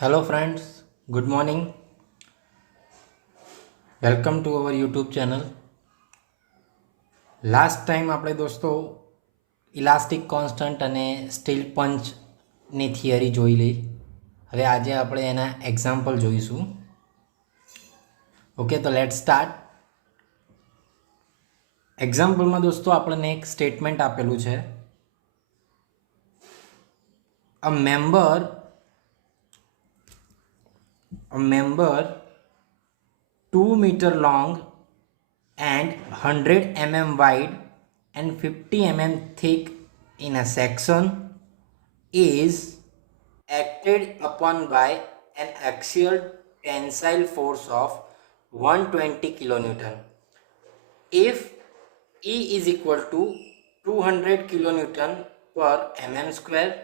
Hello friends, good morning. Welcome to our YouTube channel. Last time આપણે દોસ્તો elastic constant અને steel પંચની theory જોઈ લઈ. હવે આજે આપણે એના એક્ઝામ્પલ જોઈશું. ઓકે, તો લેટ સ્ટાર્ટ. એક્ઝામ્પલમાં દોસ્તો આપણને એક સ્ટેટમેન્ટ આપેલું છે. અ member 2 meter long and 100 mm wide and 50 mm thick in a section is acted upon by an axial tensile force of 120 kilonewton. If E is equal to 200 kilonewton per mm square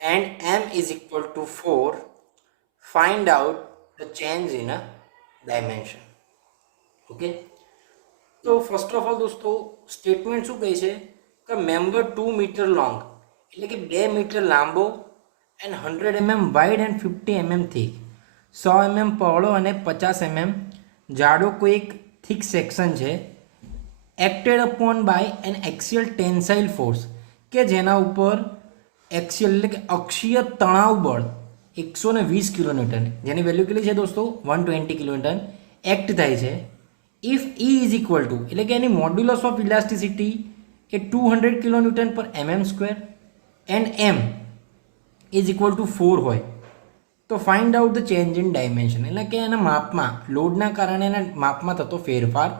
and m is equal to 4, find out the change in a dimension. Okay, તો first of all દોસ્તો statement શું કહે છે કે member 2 metre long એટલે કે 2 metre લાંબો and 100 mm wide and 50 mm thick, 100 mm પહોળો અને 50 mm જાડો કોઈ એક થીક સેક્શન છે. Acted upon by an axial tensile force કે જેના ઉપર એક્સિયલ એટલે કે અક્ષીય તણાવ બળ 120 કિલોન્યુટન, જેની વેલ્યુ કેટલી છે દોસ્તો 120 કિલોન્યુટન એક્ટ થાય છે. If E is equal to એટલે કે એની મોડ્યુલસ ઓફ ઇલાસ્ટિસિટી એ 200 kilonewton per mm square and m is equal to 4 હોય તો find out the change in dimension એટલે કે એના માપમાં લોડના કારણે એના માપમાં થતો ફેરફાર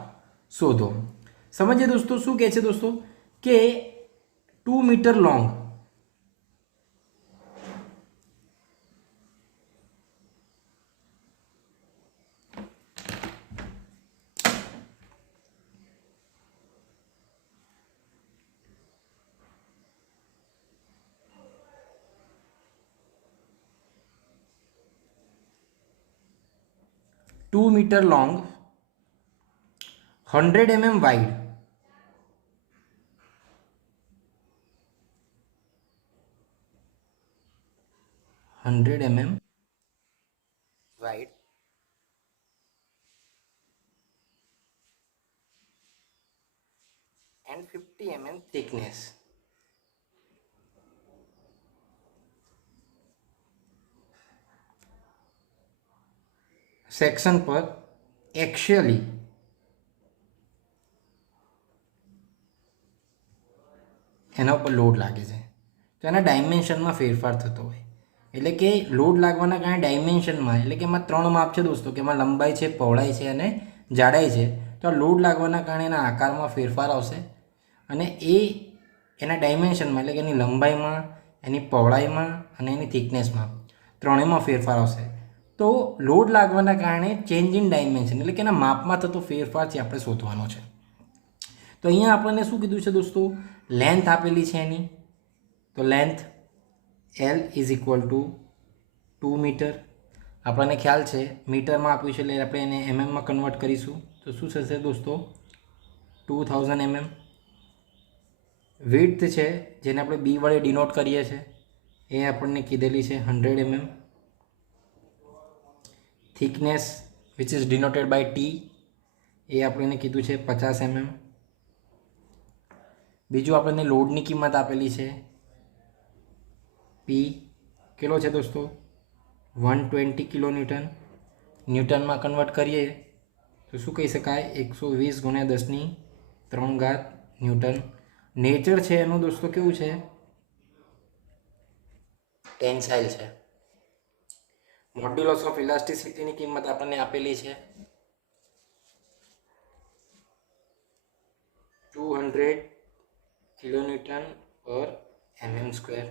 શોધો. સમજીએ દોસ્તો શું કહે છે દોસ્તો કે 2 metre long 2 meter long, 100 mm wide, and 50 mm thickness. Section પર એક્ચ્યુઅલી એના ઉપર લોડ લાગે છે તો એના ડાયમેન્શનમાં ફેરફાર થતો હોય એટલે કે લોડ લાગવાના કારણે ડાયમેન્શનમાં એટલે કે એમાં 3 માપ છે દોસ્તો કે એમાં લંબાઈ છે, પહોળાઈ છે અને જાડાઈ છે. તો આ લોડ લાગવાના કારણે એના આકારમાં ફેરફાર આવશે અને એ એના ડાયમેન્શનમાં એટલે કે એની લંબાઈમાં, એની પહોળાઈમાં અને એની થિકનેસમાં ત્રણેયમાં ફેરફાર આવશે. તો લોડ લાગવાના કારણે ચેન્જ ઇન ડાયમેન્શન એટલે કે એના માપમાં થતો ફેરફાર છે આપણે શોધવાનો છે. તો અહીંયા આપણને શું કીધું છે દોસ્તો, લેન્થ આપેલી છે એની, તો length L is equal to 2 metre. આપણને ખ્યાલ છે મીટરમાં આપ્યું છે એટલે આપણે એને એમએમમાં કન્વર્ટ કરીશું તો શું થશે દોસ્તો 2000 mm. વિડ્થ છે જેને આપણે બી વડે ડિનોટ કરીએ છીએ એ આપણને કીધેલી છે 100 mm. Thickness which is denoted by t એ આપણને કીધું છે 50 mm. બીજું આપણને લોડની કિંમત આપેલી છે પી કેટલો છે દોસ્તો 120 કિલોન્યુટન. ન્યૂટનમાં કન્વર્ટ કરીએ તો શું કહી શકાય 120 ગુણ્યા 10³ ન્યૂટન. નેચર છે એનું દોસ્તો કેવું છે ટેન્સાઇલ છે. મોડ્યુલસ ઓફ ઇલાસ્ટિસિટીની કિંમત આપણને આપેલી છે 200 કિલોન્યુટન પર mm સ્ક્વેર.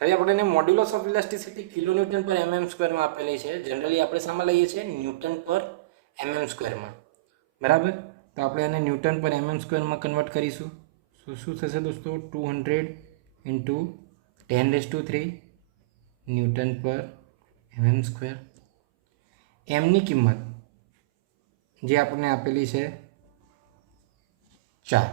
હવે આપણે modulus of elasticity kilonewton per mm સ્ક્વેરમાં આપેલી છે. જનરલી આપણે શામાં લઈએ છીએ ન્યૂટન પર mm સ્ક્વેરમાં, બરાબર. તો આપણે એને ન્યૂટન પર mm સ્ક્વેરમાં કન્વર્ટ કરીશું. શું થશે દોસ્તો 200 ઇન્ટુ 10³ ન્યૂટન પર mm સ્ક્વેર. એમની કિંમત જે આપણને આપેલી છે 4.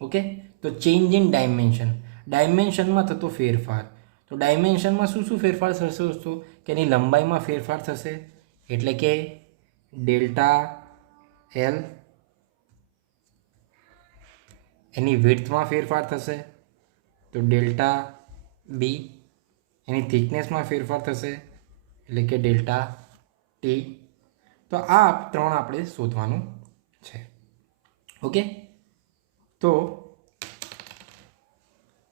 ઓકે, તો ચેન્જ ઇન ડાયમેન્શન, ડાયમેન્શનમાં થતો ફેરફાર. તો તો ડાયમેન્શનમાં શું ફેરફાર થશે દોસ્તો કે એની લંબાઈમાં ફેરફાર થશે, એટલે કે ડેલ્ટા એલ, એની વિડ્થમાં ફેરફાર થશે તો ડેલ્ટા બી, એની થિકનેસમાં ફેરફાર થશે એટલે કે ડેલ્ટા ટી. તો આ ત્રણ આપણે શોધવાનું છે. ઓકે, તો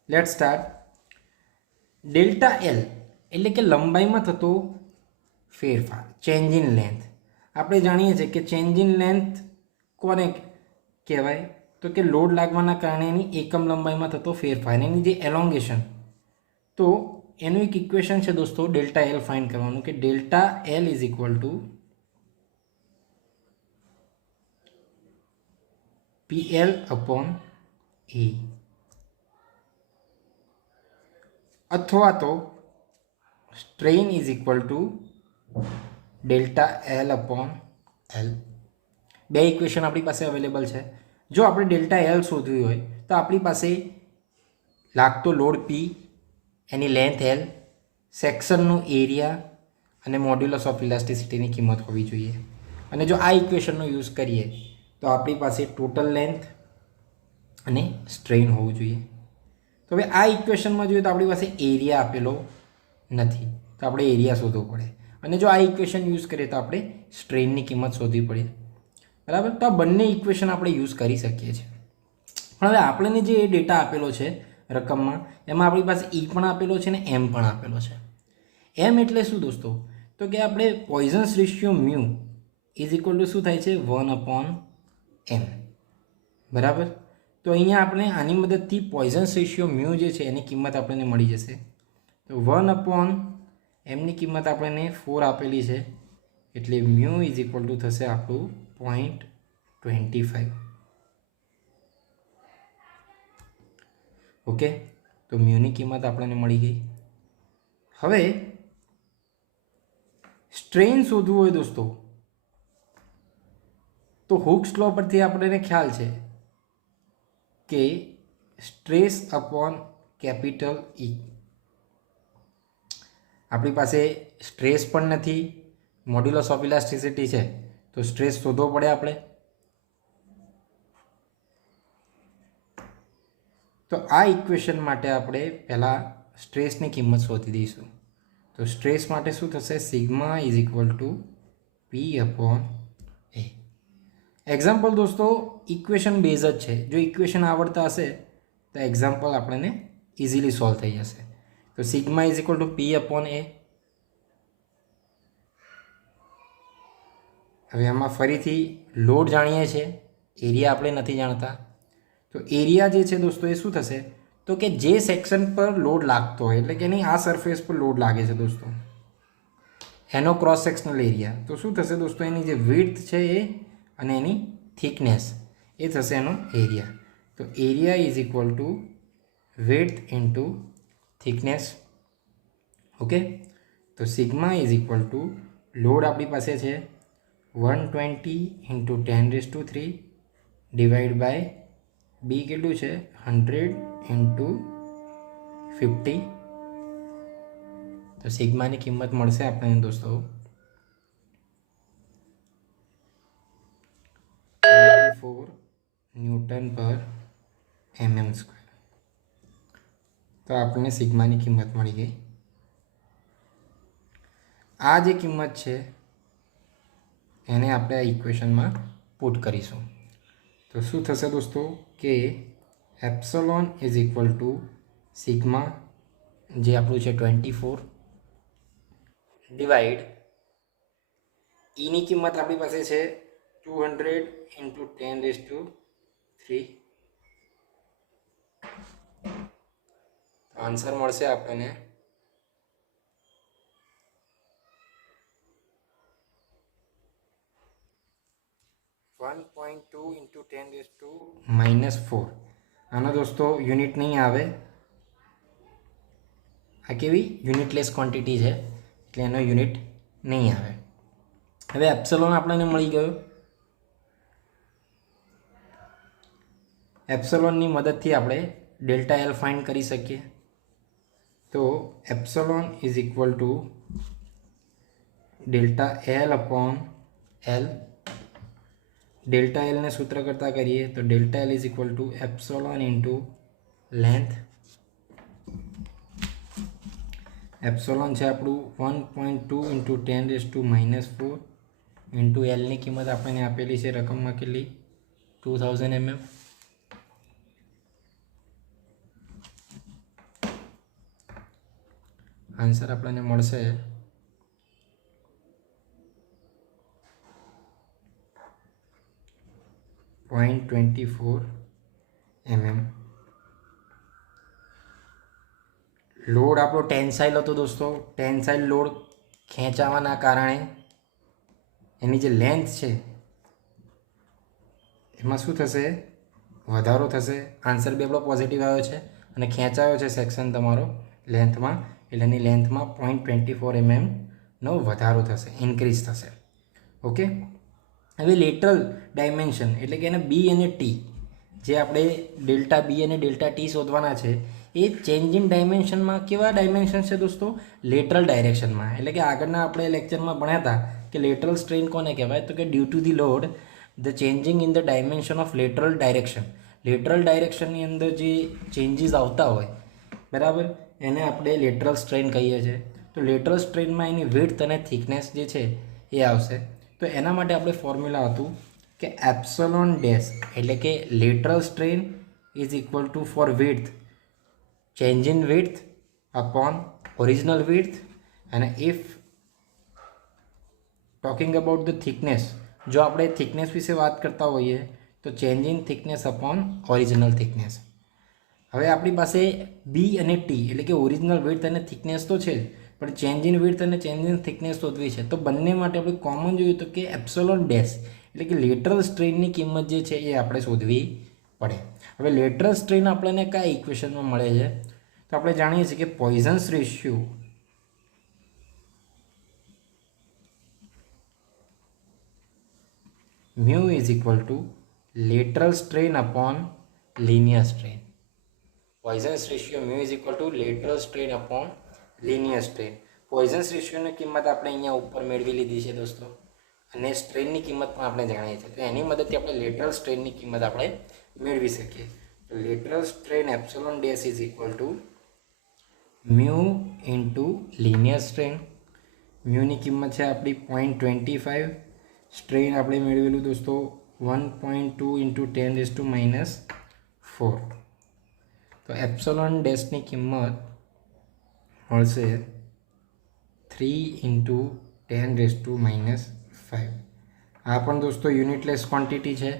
લેટ સ્ટાર્ટ. ડેલ્ટા એલ એટલે કે લંબાઈમાં થતો ફેરફાર, ચેન્જ ઇન લેન્થ. આપણે જાણીએ છીએ કે ચેન્જ ઇન લેન્થ કોને કહેવાય, તો કે લોડ લાગવાના કારણે એની એકમ લંબાઈમાં થતો ફેરફાર, એની જે એલોંગેશન. તો એનું એક ઇક્વેશન છે દોસ્તો ડેલ્ટા એલ ફાઇન્ડ કરવાનું, કે delta L is equal two PL upon E, અથવા તો strain is equal to delta L upon L. બે ઇક્વેશન આપણી પાસે અવેલેબલ છે. જો આપણે ડેલ્ટા એલ શોધવી હોય તો આપણી પાસે લાગતો લોડ પી, એની લેન્થ એલ, સેક્શનનું એરિયા અને મોડ્યુલસ ઓફ ઇલાસ્ટિસિટીની કિંમત હોવી જોઈએ. અને જો આ ઇક્વેશનનો યુઝ કરીએ તો આપણી પાસે ટોટલ લેન્થ અને સ્ટ્રેન હોવું જોઈએ. તો હવે આ ઇક્વેશનમાં જોઈએ તો આપણી પાસે એરિયા આપેલો નથી, તો આપણે એરિયા શોધવો પડે. અને જો આ ઇક્વેશન યુઝ કરીએ તો આપણે સ્ટ્રેનની કિંમત શોધવી પડે. બરાબર, તો આ બંને ઇક્વેશન આપણે યુઝ કરી શકીએ છીએ. પણ હવે આપણને જે ડેટા આપેલો છે રકમમાં, એમાં આપણી પાસે ઈ પણ આપેલો છે ને એમ પણ આપેલો છે. એમ એટલે શું દોસ્તો, તો કે આપણે Poisson's ratio mu is equal to શું થાય છે 1/m. બરાબર, તો અહીંયા આપણે આની મદદથી પોઈઝન્સ રેશિયો મ્યુ જે છે એની કિંમત આપણને મળી જશે. તો 1/mની કિંમત આપણને 4 આપેલી છે, એટલે મ્યુ ઇઝ ઇક્વલ ટુ થશે આપણું 0.25. ઓકે, તો મ્યુની કિંમત આપણને મળી ગઈ. હવે સ્ટ્રેન શોધવું હોય દોસ્તો તો હુક્સ લો પરથી આપણને ખ્યાલ છે કે સ્ટ્રેસ અપોન કેપિટલ ઈ. આપણી પાસે સ્ટ્રેસ પણ નથી, મોડ્યુલસ ઓફ ઇલાસ્ટિસિટી છે, તો સ્ટ્રેસ શોધવો પડે આપણે. તો આ ઇક્વેશન માટે આપણે પહેલાં સ્ટ્રેસની કિંમત શોધી દઈશું. તો સ્ટ્રેસ માટે શું થશે, sigma is equal to p upon A. Example દોસ્તો ઇક્વેશન બેઝ જ છે. જો ઇક્વેશન આવડતા હશે તો એક્ઝામ્પલ આપણને ઇઝીલી સોલ્વ થઈ જશે. તો sigma is equal to p upon a. હવે આમાં ફરીથી લોડ જાણીએ છીએ, એરિયા આપણે નથી જાણતા. તો એરિયા જે છે દોસ્તો એ શું થશે, તો કે જે સેક્શન પર લોડ લાગતો હોય, એટલે કે એની આ સરફેસ પર લોડ લાગે છે દોસ્તો, એનો ક્રોસ સેક્શનલ એરિયા. તો શું થશે દોસ્તો, એની જે વિડ્થ છે એ અને એની થિકનેસ એ થશે એનો એરિયા. તો area is equal to width into thickness. Okay, તો sigma is equal to load આપણી પાસે છે 120 ઇન્ટુ 10⁻³ ડિવાઈડ બાય બી કેટલું છે 100 ઇન્ટુ 50. તો સિગ્માની કિંમત મળશે આપણને દોસ્તો 4 Nm². તો આપણને સિગ્માની કિંમત મળી ગઈ. આ જે કિંમત છે એને આપણે આ ઇક્વેશનમાં પુટ કરીશું. તો શું થશે દોસ્તો કે એપ્સોલોન ઇઝ ઇક્વલ ટુ સિગ્મા, જે આપણું છે 24, ડિવાઈડ ઈની કિંમત આપણી પાસે છે 200 ઇન્ટુ 10⁻³. આન્સર મળશે આપણને 1.2 ઇન્ટુ 10⁻⁻⁴. આનો દોસ્તો યુનિટ નહીં આવે, આ કેવી યુનિટલેસ ક્વોન્ટિટી છે એટલે એનો યુનિટ નહીં આવે. હવે એપ્સલોન આપણને મળી ગયો. એપ્સલોનની મદદથી આપણે ડેલ્ટા એલ ફાઇન્ડ કરી શકીએ. तो epsilon is equal to delta L upon L. Delta L ने सूत्र करता करिए तो delta L is equal to epsilon into length. Epsilon है આપણું 1.2 इंटू 10⁻⁻⁴ इंटू एल ની કિંમત આપણને આપેલી છે રકમમાં કેટલી 2000 mm। આન્સર આપણને મળશે 0.24 mm। લોડ આપણો ટેન્સાઇલ હતો દોસ્તો। ટેન્સાઇલ લોડ ખેંચાવાના કારણે એની જે લેન્થ છે એમાં શું થશે વધારો થશે। આન્સર બી આપણો પોઝિટિવ આવ્યો છે અને ખેંચાયો છે સેક્શન તમારો લેન્થમાં, એટલે એની લેન્થમાં 0.24 mm નો વધારો થશે, ઇન્ક્રીઝ થશે। ઓકે, હવે લેટરલ ડાયમેન્શન એટલે કે એને બી અને ટી, જે આપણે ડેલ્ટા બી અને ડેલ્ટા ટી શોધવાના છે એ ચેન્જ ઇન ડાયમેન્શનમાં કેવા ડાયમેન્શન છે દોસ્તો લેટરલ ડાયરેક્શનમાં। એટલે કે આગળના આપણે લેક્ચરમાં ભણ્યા હતા કે લેટરલ સ્ટ્રેન કોને કહેવાય તો કે due to the load the changing in the dimension of lateral direction. Lateral ડાયરેક્શનની અંદર જે ચેન્જીસ આવતા હોય બરાબર એને આપણે લેટરલ સ્ટ્રેન કહીએ છીએ। તો લેટરલ સ્ટ્રેનમાં એની વિડ્થ અને થિકનેસ જે છે એ આવશે। તો એના માટે આપણે ફોર્મ્યુલા હતું કે એપ્સિલોન ડેશ એટલે કે lateral strain is equal to for width change in width upon original width, and if talking about the thickness, જો આપણે thickness વિશે વાત કરતા હોઈએ તો change in thickness upon original thickness। હવે આપણી પાસે બી અને ટી એટલે કે ઓરિજિનલ વિડ્થ અને થિકનેસ તો છે જ, પણ ચેન્જ ઇન વિડ્થ અને ચેન્જ ઇન થિકનેસ શોધવી છે તો બંને માટે આપણે કોમન જોઈએ તો કે એપ્સિલોન ડેશ એટલે કે લેટરલ સ્ટ્રેનની કિંમત જે છે એ આપણે શોધવી પડે। હવે લેટરલ સ્ટ્રેન આપણને કયા ઇક્વેશનમાં મળે છે તો આપણે જાણીએ છીએ કે Poisson's ratio mu is equal to lateral strain upon linear strain. Poisson's ratio mu is equal to lateral strain upon linear strain. Poisson's રેશિયોની કિંમત આપણે અહીંયા ઉપર મેળવી લીધી છે દોસ્તો, અને સ્ટ્રેનની કિંમત પણ આપણે જાણીએ છીએ, તો એની મદદથી આપણે લેટરલ સ્ટ્રેનની કિંમત આપણે મેળવી શકીએ। તો lateral strain epsilon dash is equal to mu into linear strain. મ્યુની કિંમત છે આપણી 0.25, સ્ટ્રેન આપણે મેળવેલું દોસ્તો 1.2 ઇન્ટુ 10⁻⁴। તો એપ્સિલોન ડેશની કિંમત મળશે 3 ઇન્ટુ 10⁻⁵। આ પણ દોસ્તો યુનિટલેસ ક્વોન્ટિટી છે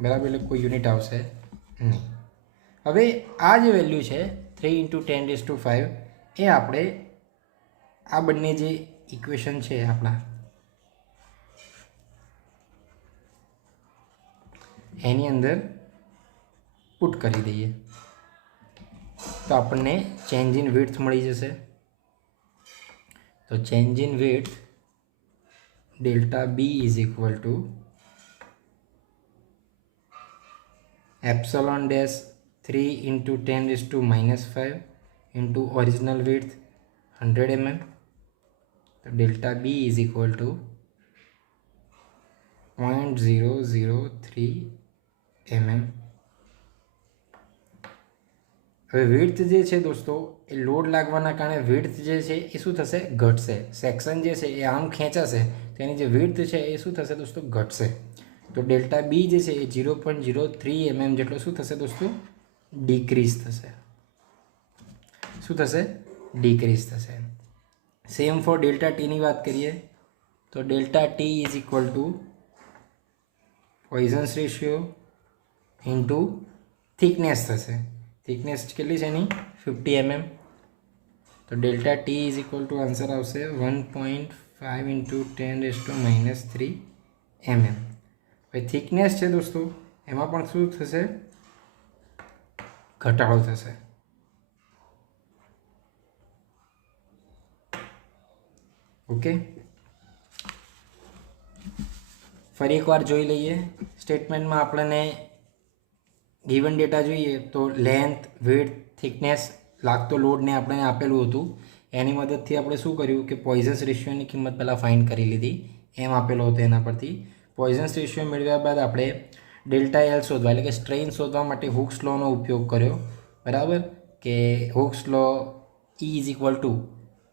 બરાબર, એટલે કોઈ યુનિટ આવશે નહીં। હવે આ જે વેલ્યુ છે 3 ઇન્ટુ 10⁵ એ આપણે આ બંને જે ઇક્વેશન છે આપણા એની અંદર પુટ કરી દઈએ તો આપણને ચેન્જ ઇન વિડ્થ મળી જશે। તો change in width delta B is equal to epsilon dash 3 into 10⁻⁵ into original width 100 mm। तो delta B is equal to 0.003 mm। હવે વિડ્થ જે છે દોસ્તો એ લોડ લાગવાના કારણે વિડ્થ જે છે એ શું થશે ઘટશે। સેક્શન જે છે એ આમ ખેંચાશે તો એની જે વિડ્થ છે એ શું થશે દોસ્તો ઘટશે। તો ડેલ્ટા બી જે છે એ 0.03 mm જેટલો શું થશે દોસ્તો ડિક્રીઝ થશે। શું થશે ડિક્રીઝ થશે। સેમ ફોર ડેલ્ટા ટીની વાત કરીએ તો delta t is equal to Poisson's ratio into thickness થશે। થિકનેસ કેટલી છે એની 50 mm। તો delta t is equal to answer આવશે 1.5 ઇન્ટુ 10⁻³ mm। હવે થિકનેસ છે દોસ્તો એમાં પણ શું થશે ઘટાડો થશે। ओके, फरी एक बार जोई लीए स्टेटमेंट में आपने गिवन डेटा જોઈએ तो लेंथ विड्थ थिकनेस લાગતો લોડને આપણે આપેલું હતું એની મદદથી આપણે શું કર્યું કે પોઈઝન્સ રેશિયોની કિંમત પહેલાં ફાઇન્ડ કરી લીધી. એમ આપેલો હતો એના પરથી પોઈઝન્સ રેશિયો મેળવ્યા બાદ આપણે ડેલ્ટા એલ શોધવા એટલે કે સ્ટ્રેઇન શોધવા માટે હુક્સ લોનો ઉપયોગ કર્યો. બરાબર, કે Hooke's law E is equal to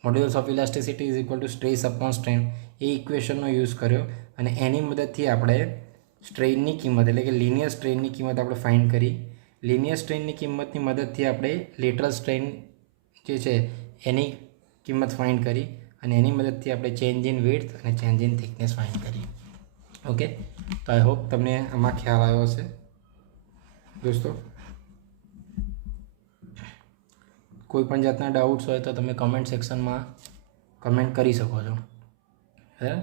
modulus of elasticity is equal to stress upon strain એ ઇક્વેશનનો યુઝ કર્યો અને એની મદદથી આપણે સ્ટ્રેઇનની કિંમત એટલે કે લિનિયર સ્ટ્રેઇનની કિંમત આપણે ફાઇન્ડ કરી. લિનિયર સ્ટ્રેઇનની કિંમતની મદદથી આપણે લેટરલ સ્ટ્રેઇન જે છે એની કિંમત ફાઇન્ડ કરી અને એની મદદથી આપણે ચેન્જ ઇન વિડ્થ અને ચેન્જ ઇન થિકનેસ ફાઇન્ડ કરી. ઓકે, તો આઈ હોપ તમને આમાં ખ્યાલ આવ્યો હશે દોસ્તો. કોઈ પણ જાતના ડાઉટ્સ હોય તો તમે કમેન્ટ સેક્શનમાં કમેન્ટ કરી શકો છો. બરાબર,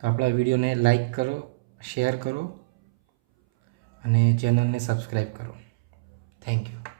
તો આપણા વિડીયોને લાઈક કરો, શેર કરો અને ચેનલને સબસ્ક્રાઈબ કરો. Thank you.